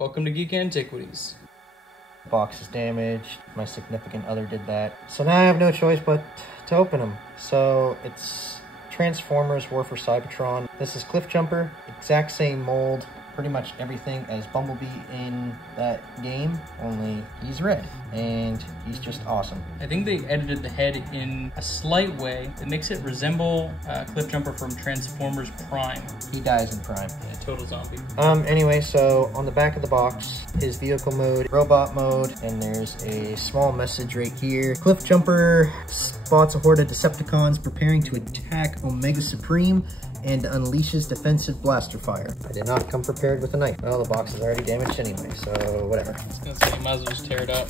Welcome to Geek Antiquities. The box is damaged. My significant other did that. So now I have no choice but to open them. So it's Transformers War for Cybertron. This is Cliffjumper, exact same mold. Pretty much everything as Bumblebee in that game, only he's red, and he's just awesome. I think they edited the head in a slight way that makes it resemble Cliffjumper from Transformers Prime. He dies in Prime. Yeah, total zombie. Anyway, so on the back of the box, his vehicle mode, robot mode, and there's a small message right here. Cliffjumper spots a horde of Decepticons preparing to attack Omega Supreme and unleashes defensive blaster fire. I did not come prepared with a knife. Well, the box is already damaged anyway, so whatever. I was gonna say, you might as well just tear it up.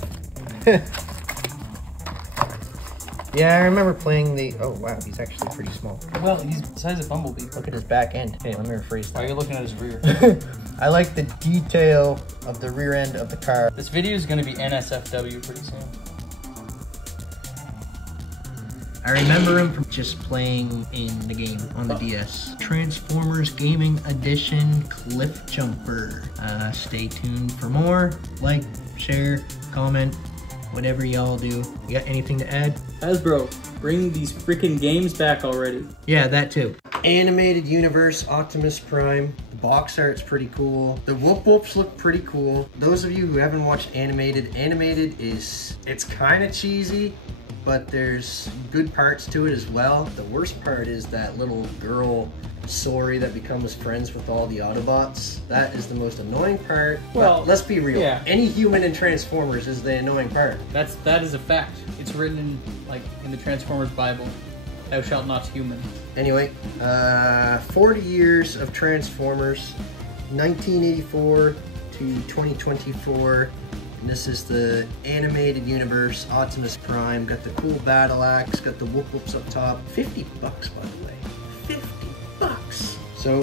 Yeah, I remember playing the... Oh, wow, he's actually pretty small. Well, he's the size of Bumblebee. Look at his back end. Hey, let me rephrase that. Why are you looking at his rear? I like the detail of the rear end of the car. This video is gonna be NSFW pretty soon. I remember him from just playing in the game on the DS. Transformers Gaming Edition Cliffjumper. Stay tuned for more. Like, share, comment, whatever y'all do. You got anything to add? Hasbro, bring these freaking games back already. Yeah, that too. Animated Universe Optimus Prime. The box art's pretty cool. The whoop whoops look pretty cool. Those of you who haven't watched Animated is, it's kind of cheesy, but there's good parts to it as well. The worst part is that little girl, Sori, that becomes friends with all the Autobots. That is the most annoying part. Well, let's be real. Yeah. Any human in Transformers is the annoying part. That is a fact. It's written in the Transformers Bible. Thou shalt not human. Anyway, 40 years of Transformers, 1984 to 2024. And this is the Animated Universe Optimus Prime. Got the cool battle axe, got the whoop whoops up top. $50, by the way. $50. So,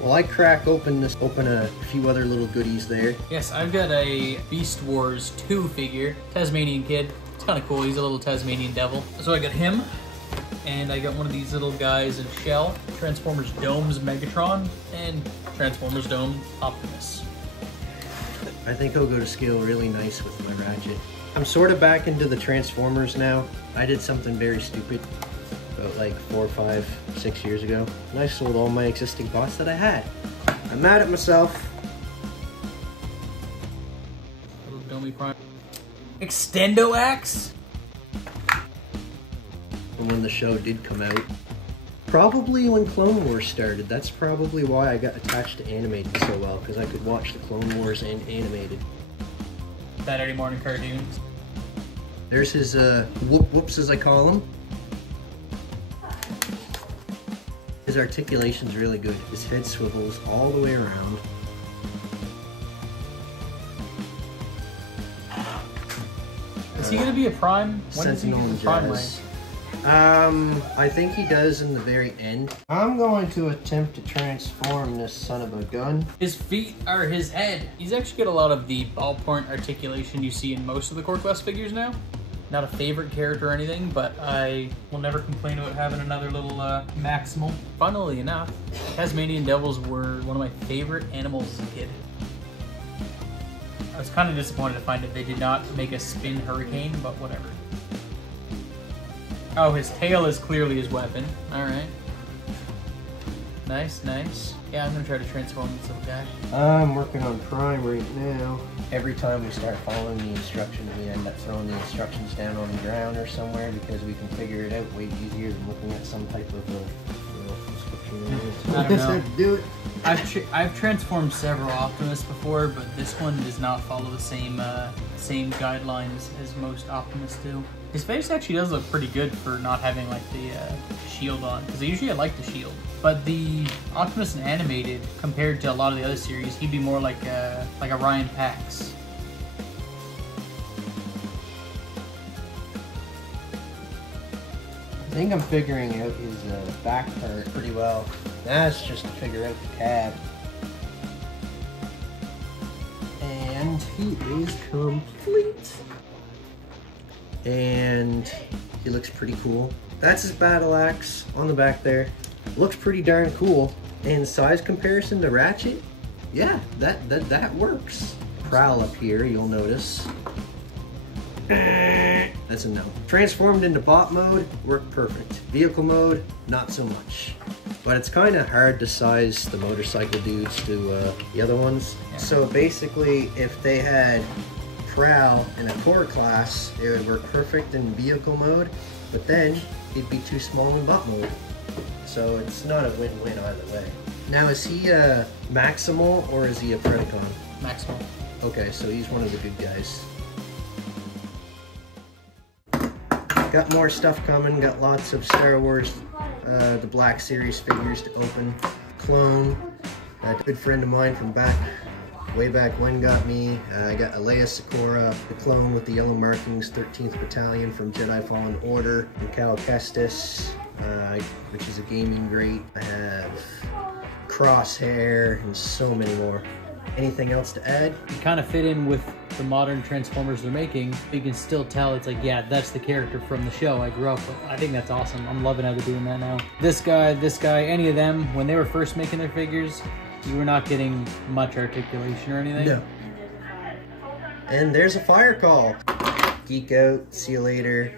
while I crack open this, open a few other little goodies there. Yes, I've got a Beast Wars 2 figure, Tasmanian kid. It's kind of cool. He's a little Tasmanian devil. So I got him, and I got one of these little guys in shell, Transformers Dome's Megatron, and Transformers Dome Optimus. I think he'll go to scale really nice with my Ratchet. I'm sort of back into the Transformers now. I did something very stupid about like 4, 5, 6 years ago. And I sold all my existing bots that I had. I'm mad at myself. Little Dummy Prime. Extendo Axe? And when the show did come out, probably when Clone Wars started. That's probably why I got attached to Animated so well, because I could watch the Clone Wars and Animated. Saturday morning cartoons. There's his whoop whoops, as I call him. His articulation's really good. His head swivels all the way around. Is he gonna be a Prime? When does he get his Prime rank? I think he does in the very end. I'm going to attempt to transform this son of a gun. His feet are his head. He's actually got a lot of the ballpoint articulation you see in most of the Core Quest figures now. Not a favorite character or anything, but I will never complain about having another little Maximal. Funnily enough, Tasmanian devils were one of my favorite animals as a kid. I was kind of disappointed to find that they did not make a spin hurricane, but whatever. Oh, his tail is clearly his weapon. Alright. Nice, nice. Yeah, I'm gonna try to transform this little guy. I'm working on Prime right now. Every time we start following the instructions, we end up throwing the instructions down on the ground or somewhere because we can figure it out way easier than looking at some type of description. I don't know. Do it. I've transformed several Optimus before, but this one does not follow the same guidelines as most Optimus do. His face actually does look pretty good for not having like the shield on, because usually I like the shield. But the Optimus in Animated, compared to a lot of the other series, he'd be more like a Ryan Pax. I think I'm figuring out his back part pretty well. Now it's just to figure out the cab. And he is complete. And he looks pretty cool. That's his battle axe on the back there. Looks pretty darn cool. And size comparison to Ratchet, yeah, that works. Prowl up here, you'll notice. That's a no. Transformed into bot mode, worked perfect. Vehicle mode, not so much. But it's kind of hard to size the motorcycle dudes to the other ones. Yeah. So basically, if they had Prowl in a core class, it would work perfect in vehicle mode, but then he'd be too small in bot mode. So it's not a win-win either way. Now, is he a Maximal or is he a Predacon? Maximal. Okay, so he's one of the good guys. Got more stuff coming, got lots of Star Wars, the Black Series figures to open. Clone, a good friend of mine from way back when got me. I got Alea Sakura, the clone with the yellow markings, 13th Battalion from Jedi Fallen Order, and Cal Kestis, which is a gaming great. I have Crosshair, and so many more. Anything else to add? You kind of fit in with the modern Transformers they're making. You can still tell it's like, yeah, that's the character from the show I grew up with. I think that's awesome. I'm loving how they're doing that now. This guy, any of them, when they were first making their figures, you were not getting much articulation or anything. No. And there's a fire call. Geek out. See you later.